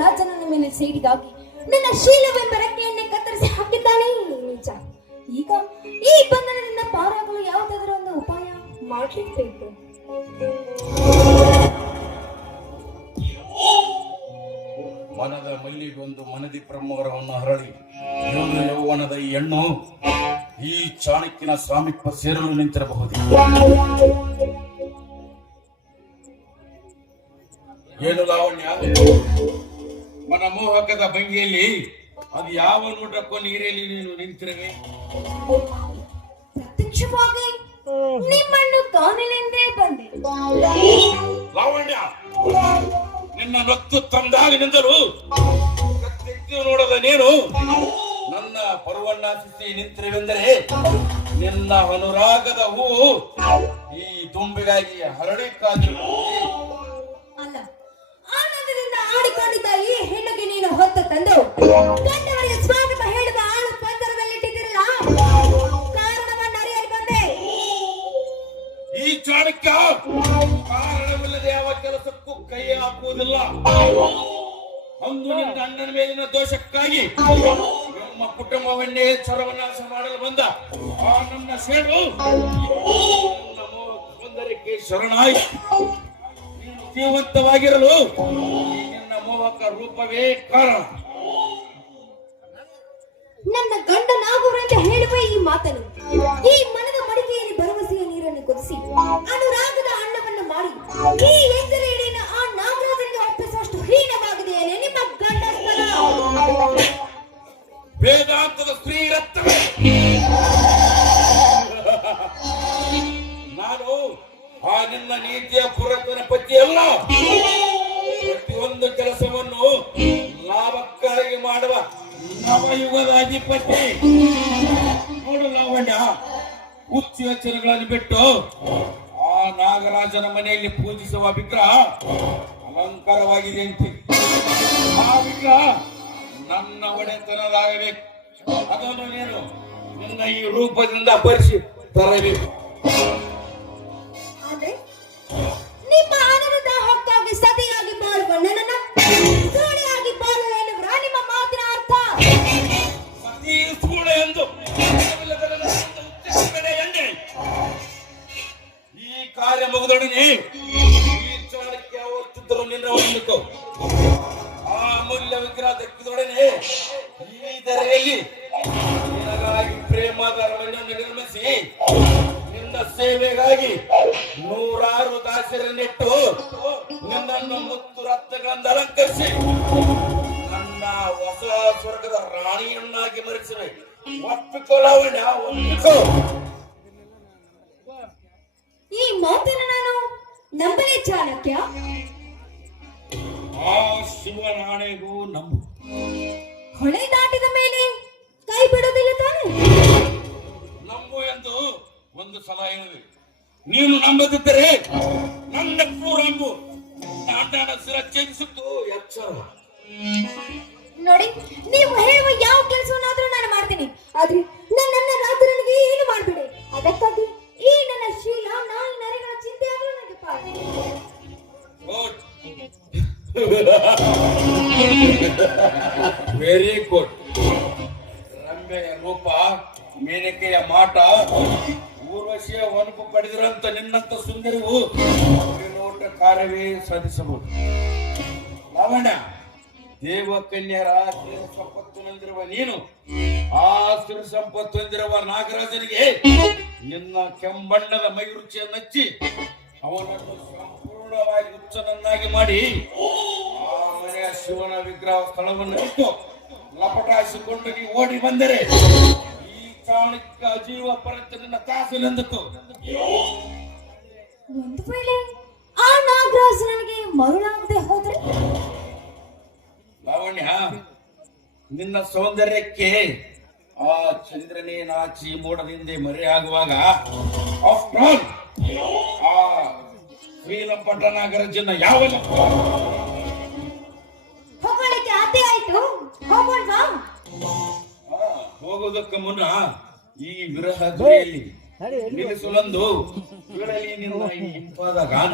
ರಾಜನನ್ನ ಮೇಲೆ ಸೇರಿದಾಗಿ ನನ್ನ ಶೀಲವೆಂಬ ರೆಕ್ಕೆಯನ್ನೇ ಕತ್ತರಿಸಿ ಹಾಕಿದ್ದಾನೆ ನಿಜ. ಈಗ ಈ ಬಂಧನದಿಂದ ಪಾರಾಗಲು ಯಾವುದಾದರೂ ಒಂದು ಉಪಾಯ ಮಾಡಲೇಬೇಕು. ಮನದ ಮಲ್ಲಿಗೊಂದು ಮನದಿ ಪ್ರಮೋರವನ್ನು ಹರಳಿ ಯೌವನದ ಈ ಹೆಣ್ಣು ಈ ಚಾಣಕ್ಯನ ಸ್ವಾಮಿತ್ವ ಸೇರಲು ನಿಂತಿರಬಹುದು. ಏನು ಲಾವಣ್ಯ, ಮನಮೋಹಕದ ಭಂಗಿಯಲ್ಲಿ ಅದು ಯಾವ ನೋಟಕ್ಕೂ ನೀರಲ್ಲಿ ನೀನು ನಿಂತಿರುವೆ? ಪ್ರತ್ಯಕ್ಷವಾಗಿ ನಿಮ್ಮನ್ನು ಕಾಣಲೆಂದೇ ಬಂದೆ. ಲಾವಣ್ಯ, ನಿನ್ನ ನೊತ್ತು ತಂದಾಗಿನಿಂದಲೂ ನೋಡದ ನೀನು ನನ್ನ ಪರವನ್ನಾಶಿಸಿ ನಿಂತಿರುವೆಂದರೆ ನಿನ್ನ ಅನುರಾಗದ ಹೂವು ಈ ತುಂಬಿಗಾಗಿ ಹರಡಿ ಕಾದಿರು. ಅಲ್ಲ, ಆನಂದದಿಂದ ಆಡಿಕೊಂಡಿದ್ದ ಈ ಹೆಣ್ಣಿಗೆ ನೀನು ಹೊತ್ತು ತಂದು ಗಂಡವರಿಗೆ ಸ್ವಾಗತ ಹೇಳುವ ಆಳು ಪಂಜರದಲ್ಲಿಟ್ಟಿದ್ದಿರಲ್ಲ, ಕಾರಣವನ್ನು ಅರಿಯಲು ಬಂದೆ. ಈ ಚಾಣಕ್ಯ ಕಾರಣವಿಲ್ಲದೆ ಯಾವ ಕೆಲಸಕ್ಕೂ ಕೈ ಹಾಕುವುದಿಲ್ಲ. ಅಂದು ನಿನ್ನ ಅಣ್ಣನ ಮೇಲಿನ ದೋಷಕ್ಕಾಗಿ ನಮ್ಮ ಕುಟುಂಬವನ್ನೇ ಸರ್ವನಾಶ ಮಾಡಲು ಬಂದ ಆ ನನ್ನ ಸೇಡು ನನ್ನ ಮೋಹಕ್ಕೆ ಶರಣಾಯಿ ನೀನು ಜೀವಂತವಾಗಿರಲು ನಿನ್ನ ಮೋಹಕ ರೂಪವೇ ಕಾರಣ. ನನ್ನ ಗಂಡನಾಗುವರೆಂದು ಹೇಳುವ ಈ ಮಾತನ್ನು ಈ ಮನದ ಮಡಿಕೆಯಲ್ಲಿ ಭರವಸೆಯ ನೀರನ್ನು ಕುದಿಸಿ ಅನುರಾಗದ ಅನ್ನವನ್ನು ಮಾಡಿ ಈ ಎಂಜಲೇಡಿನ ಆ ನಾಗರಾಜನಿಗೆ ಒಪ್ಪಿಸುವಷ್ಟು ಹೀನವಾಗಿದೆಯೇನೆ ನಿಮ್ಮ ಗಂಡಸ್ಥನ? ವೇದಾಂತದ ಸ್ತ್ರೀ ರಕ್ತವೇ ನಾನು ಆ ನಿನ್ನ ನೀತಿಯ ಪುರಾತನ ಪತಿಯಲ್ಲ. ಪ್ರತಿಯೊಂದು ಕೆಲಸವನ್ನು ಲಾಭಕ್ಕಾಗಿ ಮಾಡುವ ನವಯುಗದ ಅಧಿಪತಿ. ನೋಡು ಲಾವಣ್ಯ, ಹುಚ್ಚು ಯೋಚನೆಗಳನ್ನು ಬಿಟ್ಟು ಆ ನಾಗರಾಜನ ಮನೆಯಲ್ಲಿ ಪೂಜಿಸುವ ವಿಗ್ರಹ ಅಲಂಕಾರವಾಗಿದೆ ಅಂತೆ. ಆ ವಿಗ್ರಹ ನನ್ನ ಒಡೆತನದಾಗಬೇಕು. ಅದನ್ನು ನೀನು ನಿನ್ನ ಈ ರೂಪದಿಂದ ಅಪರಿಸಿ ತರಬೇಕು. ಆದ್ರೆ ನಿಮ್ಮ ಅನುರುದ್ಧ ಹಕ್ಕಾಗಿ ಸತಿಯಾಗಿ ಬಾಳುವ ನನ್ನನ್ನ ಸೂಳೆಯಾಗಿ ಬಾಳುವ ಎನ್ನುವ ನಿಮ್ಮ ಮಾತಿನ ಅರ್ಥ? ಸತಿ ಸೂಳೆ ಎಂದು ಈ ಕಾರ್ಯ ಮುಗಿದೊಡನೆ ಈ ಚಾಣಕ್ಯ ಓದ್ತಿದ್ದರು ನಿನ್ನ ಹೊಂದಿಕೋ. ಆ ಅಮೂಲ್ಯ ವಿಗ್ರಹ ದಕ್ಕಿದೊಡನೆ ಈ ಧರೆಯಲ್ಲಿ ನಿನಗಾಗಿ ಪ್ರೇಮದ ಅರಮನೆಯನ್ನು ನಿರ್ಮಿಸಿ ನಿನ್ನ ಸೇವೆಗಾಗಿ 100 ದಾಸರನ್ನಿಟ್ಟು ನಿನ್ನನ್ನು ಮುತ್ತು ರತ್ನಗಳಿಂದ ಅಲಂಕರಿಸಿ ನನ್ನ ಹೊಸ ಸ್ವರ್ಗದ ರಾಣಿಯನ್ನಾಗಿ ಮರೆಸಿವೆ. ಒಪ್ಪಿಕೊಳ್ಳೋಣ, ಒಪ್ಪಿಕೋ. ಈ ಮಾತಿನ ನಾನು ನಂಬಲೇ ಚಾಣಕ್ಯ? ಆ ಶಿವನಾಣೆಗೂ ನಂಬು. ಹೊಳೆ ದಾಟಿದ ಮೇಲೆ ಕೈ ಬಿಡೋದಿಲ್ಲ ತಾನೆ? ನಂಬು ಎಂದು ಒಂದು ಸಲ ಹೇಳಿದೆ. ನೀನು ನಂಬದಿದ್ದರೆ ನನ್ನ ಕೂರಂಬು ನಾಟನ ಸಿರ ಛೇದಿಸಿದ್ದು ಎಚ್ಚರ. ನೋಡಿ, ನೀವು ಹೇಳುವ ಯಾವ ಕೆಲಸವನ್ನಾದ್ರೂ ನಾನು ಮಾಡ್ತೀನಿ, ಆದ್ರೆ ನನ್ನ ರಾಜನಿಗೆ ಏನು ಮಾಡ್ಬೇಡಿ. ಅದಕ್ಕಾಗಿ ಈ ನನ್ನ ಶೀಲ ನಾಯಿ ನರೆಗಳ ಚಿಂತೆ ಆದ್ರೂ ನನಗೆ ಪಾಠ. Very good. ರಂಬೆಯ ರೂಪ, ಮೇನಕೆಯ ಮಾಟ, ಊರ್ವಶಿಯ ಒನಪು ಪಡೆದಿರುವಂತ ನಿನ್ನಂತ ಸುಂದರಿವು ನೋಟ ಕಾರ್ಯವೇ ಸಾಧಿಸಬಹುದು. ಲಾವಣ್ಯ, ದೇವಕನ್ಯರ ಸಿರಿ ಸಂಪತ್ತು ಹೊಂದಿರುವ ನೀನು ಆ ಸಿರಿ ಸಂಪತ್ತು ಹೊಂದಿರುವ ನಾಗರಾಜನಿಗೆ ನಿನ್ನ ಕೆಂಬಣ್ಣದ ಮೈ ರುಚಿಯನ್ನು ಹಚ್ಚಿ ಅವನನ್ನು ಸಂಪೂರ್ಣವಾಗಿ ಹುಚ್ಚನನ್ನಾಗಿ ಮಾಡಿ ಆ ಮನೆಯ ಶಿವನ ವಿಗ್ರಹ ಸ್ಥಳವನ್ನು ಇಟ್ಟು ಲಪಟಾಯಿಸಿಕೊಂಡು ನೀವು ಓಡಿ ಬಂದರೆ ಈ ಚಾಣಕ್ಯ ಜೀವ ಪರಂತ ನಿನ್ನ ಕಾಸಿನೆಂದಕ್ಕೂ. ಒಂದು ವೇಳೆ ಆ ನಾಗರಾಜ ನನಗೆ ಮರುಳಾಗದೆ ಹೋದ್ರೆ? ಲಾವಣ್ಯ, ನಿನ್ನ ಸೌಂದರ್ಯಕ್ಕೆ ಆ ಚಂದ್ರನೇ ನಾಚಿ ಮೋಡದಿಂದ ಮರೆಯಾಗುವಾಗ ಆಫ್ಟರ್ ಆಲ್ ಆ ಶ್ರೀಲಂಪಟ್ಟ ನಾಗರಾಜನ ಯಾವಲ್ಲ ಹೋಗಲಿಕ್ಕೆ ಅದೇ ಆಯ್ತು, ಹೋಗೋಣವಾ? ಹೋಗೋದಕ್ಕೆ ಮುನ್ನ ಈ ವಿರಹ ಧ್ವನಿಯಲ್ಲಿ ನಿಲ್ಲಿಸಲೊಂದು ಕೇಳಲಿ ನಿನ್ನ ಈ ಇಂಪಾದ ಗಾನ.